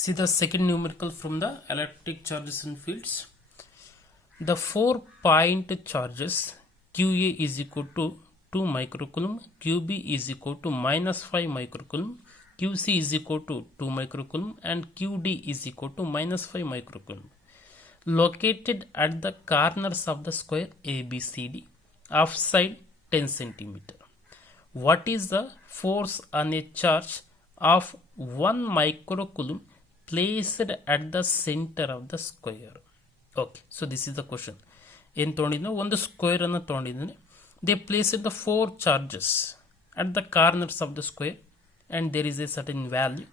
See the second numerical from the electric charges and fields. The 4-point charges QA is equal to 2 microcoulomb, QB is equal to minus 5 microcoulomb, QC is equal to 2 microcoulomb, and QD is equal to minus 5 microcoulomb. Located at the corners of the square ABCD, offside 10 centimeter. What is the force on a charge of 1 microcoulomb placed at the center of the square? Okay, so this is the question. ಏನು ತೊಗೊಂಡಿದ್ನ ಒಂದು square ಅನ್ನು ತೊಗೊಂಡಿದ್ದಾನೆ. They placed the 4 charges at the corners of the square and there is a certain value,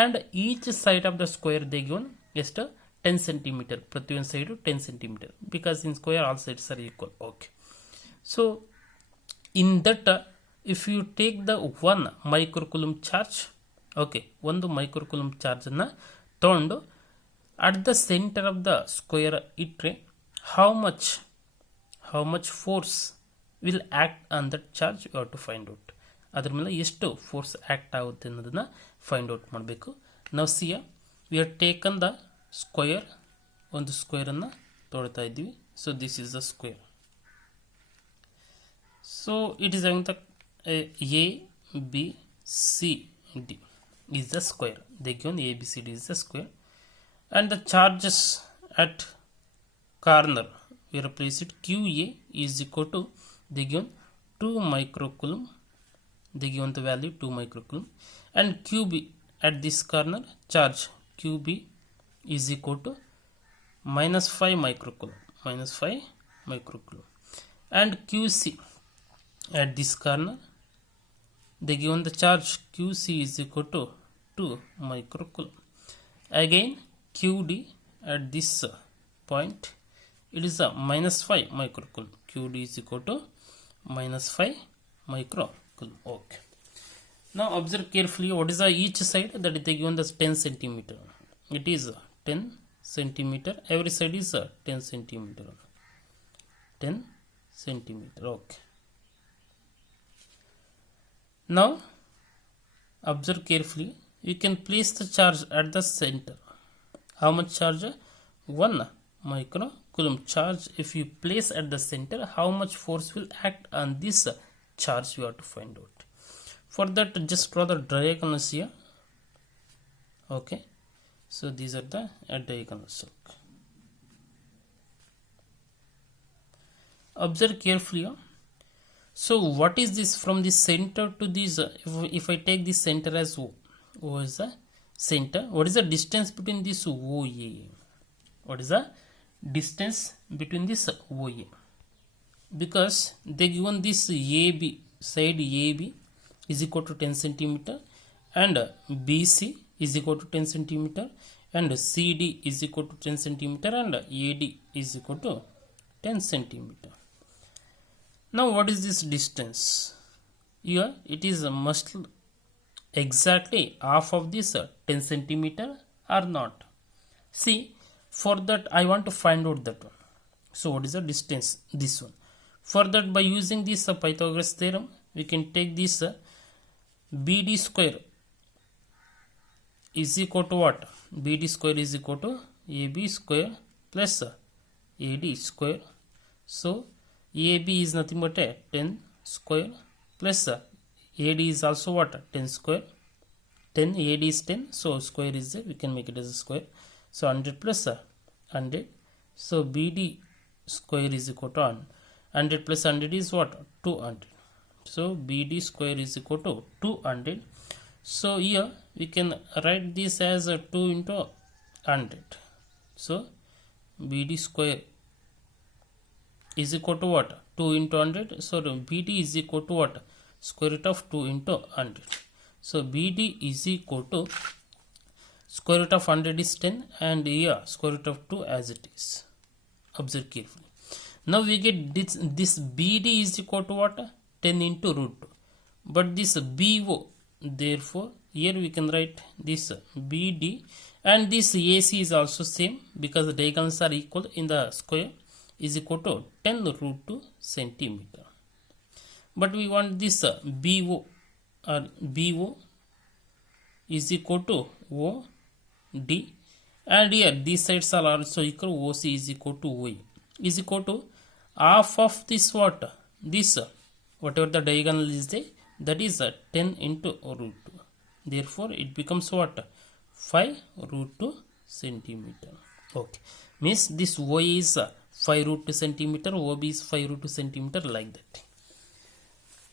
and each side of the square they given just 10 centimeter. ಪ್ರತಿಯೊಂದು side 10 centimeter because in square all sides are equal. Okay, so in that if you take the 1 microcoulomb charge, okay, ಒಂದು microcoulomb charge ಅನ್ನ ತಗೊಂಡು at the center of the square ಇಟ್ರೆ how much force will act on that charge you have to find out. ಅದ್ರ ಮೇಲೆ ಎಷ್ಟು force act ಆಗುತ್ತೆ ಅನ್ನೋದನ್ನ find out ಮಾಡಬೇಕು. ನಾವು ಸಿಯ we are taken the square, ಒಂದು ಸ್ಕ್ವೇರನ್ನು ತೊಗೊಳ್ತಾ ಇದ್ದೀವಿ. So this is the square. So it is having the A, B, C, D is the square. They given A, B, C, D is the square, and the charges at corner we replace it. QA is equal to, they given 2 microcoulomb, they given the value 2 microcoulomb, and QB at this corner charge QB is equal to minus 5 microcoulomb, and QC at this corner they given the charge QC is equal to 2 microcoulomb. Again QD at this point it is a minus 5 microcoulomb. QD is equal to minus 5 microcoulomb. Okay, now observe carefully what is the each side that they given the 10 centimeter. It is 10 centimeter, every side is 10 centimeter. 10 centimeter. Okay, now observe carefully, you can place the charge at the center. How much charge? 1 microcoulomb charge if you place at the center, how much force will act on this charge you have to find out. For that just draw the diagonals here. Okay, so these are the diagonals. Okay. Observe carefully. So what is this from the center to this? If I take this center as O is the center, what is the distance between this OA? What is the distance between this OA? Because they given this AB, side AB is equal to 10 centimeter, and BC is equal to 10 centimeter, and CD is equal to 10 centimeter, and AD is equal to 10 centimeter. Now what is this distance? Here it is must exactly half of this 10 centimeter or not. See, for that I want to find out that one. So what is the distance? This one. For that, by using this Pythagoras theorem, we can take this BD square is equal to what? BD square is equal to AB square plus AD square. So AB is nothing but 10 square plus AD is also what? 10 square. 10, AD is 10, so square is there, we can make it as a square. So 100 plus 100. So BD square is equal to 100 plus 100 is what? 200. So BD square is equal to 200. So here we can write this as 2 into 100. So BD square is equal to what? 2 into 100. So BD is equal to what? Square root of 2 into 100. So BD is equal to square root of 100 is 10, and here square root of 2 as it is. Observe carefully. Now we get this BD is equal to what? 10 into root 2. But this BO, therefore here we can write this BD, and this AC is also same because the diagonals are equal in the square, is equal to 10 root 2 centimeter. But we want this BO, or BO is equal to O D, and here these sides are also equal. OC is equal to OE is equal to half of this what? This whatever the diagonal is there, that is 10 into root 2. Therefore it becomes what? 5 root 2 centimeter. Okay, means this OA is 5 root 2 centimeter, OB is 5 root 2 centimeter, like that.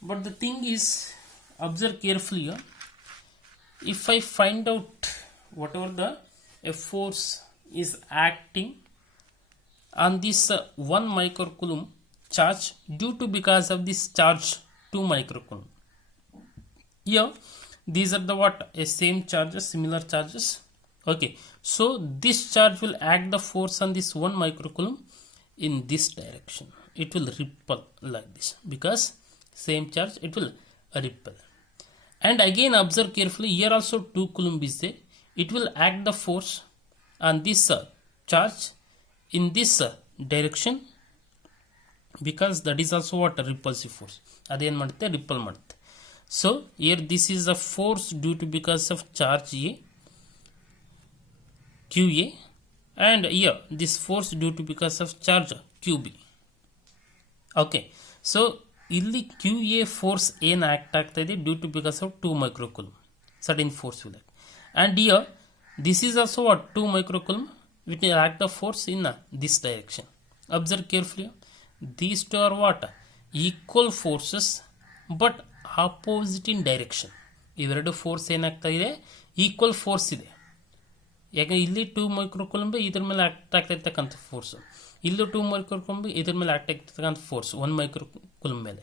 But the thing is, observe carefully here. If I find out whatever the force is acting on this 1 microcoulomb charge due to because of this charge 2 microcoulomb. Here these are the what? Same charges, similar charges. Okay, so this charge will act the force on this 1 microcoulomb in this direction. It will repel like this because same charge, it will repel. And again observe carefully, here also 2 coulomb is there. It will act the force on this charge in this direction because that is also what? Repulsive force. Aden madutte, repel madutte. So here this is a force due to because of charge A, QA, and here this force due to because of charge QB. Okay, so ಇಲ್ಲಿ QA force ಏನು act ಆಗ್ತಾ ಇದೆ due to because of 2 microcoulomb certain force will act, and here this is also what? 2 microcoulomb which will act the force in this direction. Observe carefully, these two are what? Equal forces but opposite in direction. ಇವೆರಡು force ಏನಾಗ್ತಾ ಇದೆ? Equal force ಇದೆ. ಯಾಕಂದ್ರೆ ಇಲ್ಲಿ 2 microcoulomb ಇದ್ರ ಮೇಲೆ act ಆಗ್ತಾ ಇರ್ತಕ್ಕಂಥ ಫೋರ್ಸ್, ಇಲ್ಲೂ 2 microcoulomb ಇದ್ರ ಮೇಲೆ ಆಕ್ಟ್ ಆಗ್ತಕ್ಕಂಥ ಫೋರ್ಸ್ 1 microcoulomb ಮೇಲೆ.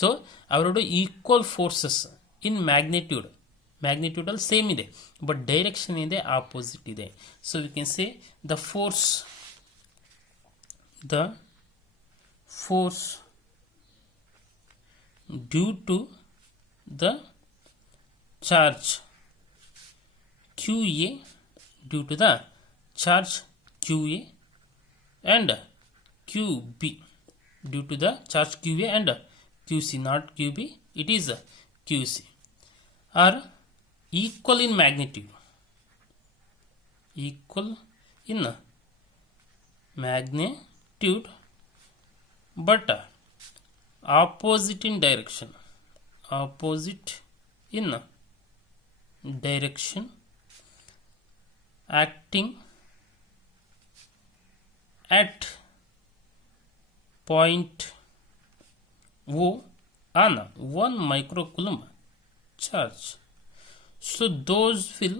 ಸೊ ಅವೆರಡು ಈಕ್ವಲ್ ಫೋರ್ಸಸ್ ಇನ್ ಮ್ಯಾಗ್ನಿಟ್ಯೂಡಲ್ ಸೇಮ್ ಇದೆ, ಬಟ್ ಡೈರೆಕ್ಷನ್ ಇದೆ ಆಪೋಸಿಟ್ ಇದೆ. So we can say the force due to the charge QA due to the charge QA and QB due to the charge QA and QC, not QB, it is QC, are equal in magnitude, but opposite in direction, acting at point O on 1 microcoulomb charge. So those will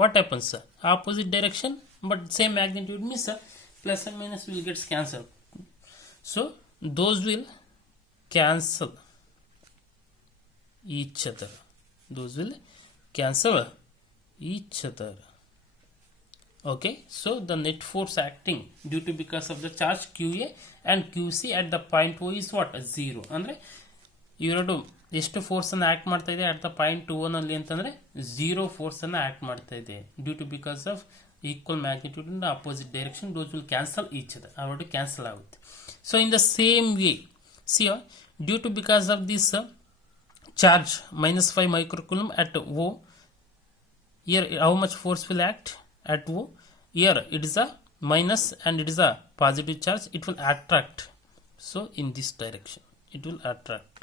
what happens, sir? Opposite direction but same magnitude, means plus and minus will get cancelled. So those will cancel each other. Okay, so the net force acting due to because of the charge QA and QC at the point O is what? 0. ಅಂದ್ರೆ ಇವೆರಡು ಎಷ್ಟು force ಅನ್ನು act ಮಾಡ್ತಾ ಇದೆ at the point 1 ಅಲ್ಲಿ ಅಂತಂದ್ರೆ 0 force ಅನ್ನು act ಮಾಡ್ತಾ ಇದೆ due to because of equal magnitude in the opposite direction. Those will cancel each other, ಅವೆರಡು ಕ್ಯಾನ್ಸಲ್ ಆಗುತ್ತೆ. So in the same way C due to because of this charge -5 microcoulomb at O, here how much force will act at O? Here it is a minus and it is a positive charge, it will attract. So in this direction it will attract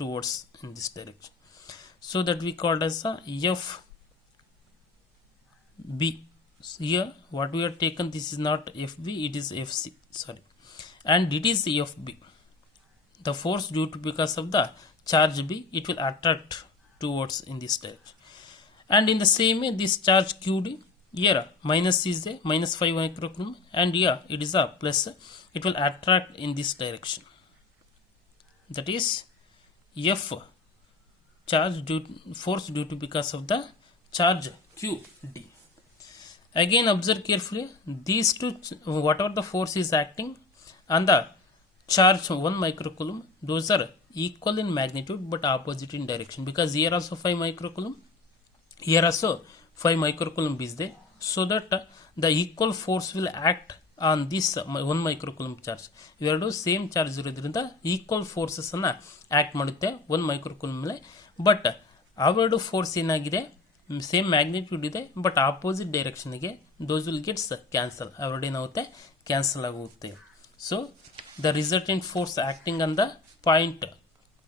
towards in this direction, so that we called as a FB. Here what we have taken, this is not FB, it is FC, sorry, and it is FB, the force due to because of the charge B, it will attract towards in this direction. And in the same way this charge QD, here minus is a -5 microcoulomb and here it is a plus, it will attract in this direction, that is F charge force due to because of the charge QD. Again observe carefully, these two, whatever the force is acting on the charge 1 microcoulomb, those are equal in magnitude but opposite in direction, because here also 5 microcoulomb, here also 5 microcoulomb is there, so that the equal force will act on this 1 microcoulomb charge. ಇವೆರಡು same charge ಇರೋದ್ರಿಂದ equal forces ಅನ್ನ act ಮಾಡುತ್ತೆ 1 microcoulomb ಮೇಲೆ, but ಅವೆರಡು force ಏನಾಗಿದೆ same magnitude ಇದೆ but opposite ಡೈರೆಕ್ಷನ್ಗೆ those will gets cancel, ಅವೆರಡೇನಾಗುತ್ತೆ ಕ್ಯಾನ್ಸಲ್ ಆಗುತ್ತೆ. So the resultant force acting on the point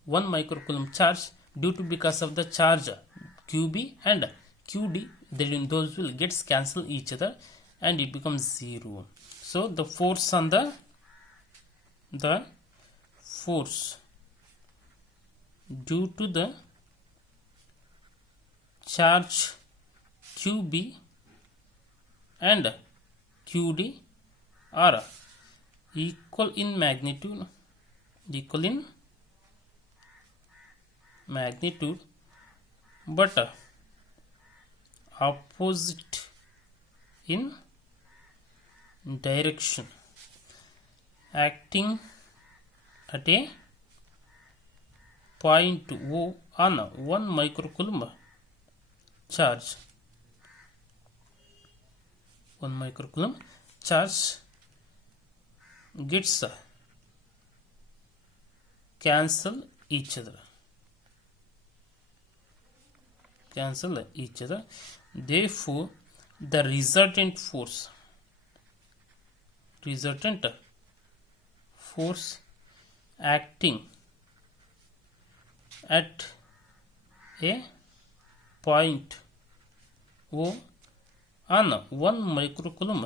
1 microcoulomb charge due to because of the charge QB and QD, those will gets cancel each other and it becomes 0. So the force on the force due to the charge QB and QD are equal in magnitude but opposite in direction, acting at a point O on 1 microcoulomb charge. 1 microcoulomb charge gets cancel each other. Therefore the resultant force acting at a point O on 1 microcoulomb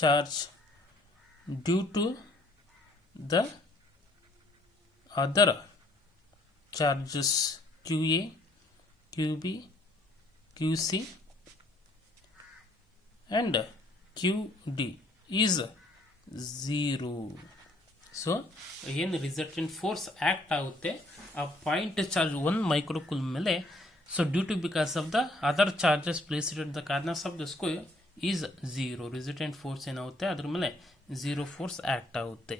charge due to the other charges QA, QB, QC and QD is 0. So ಏನು resultant force act ಆಗುತ್ತೆ ಆ point charge 1 microcoulomb ಮೇಲೆ, so due to because of the other charges placed at the corners of the square is 0. Resultant force ಏನಾಗುತ್ತೆ ಅದ್ರ ಮೇಲೆ 0 force act ಆಗುತ್ತೆ.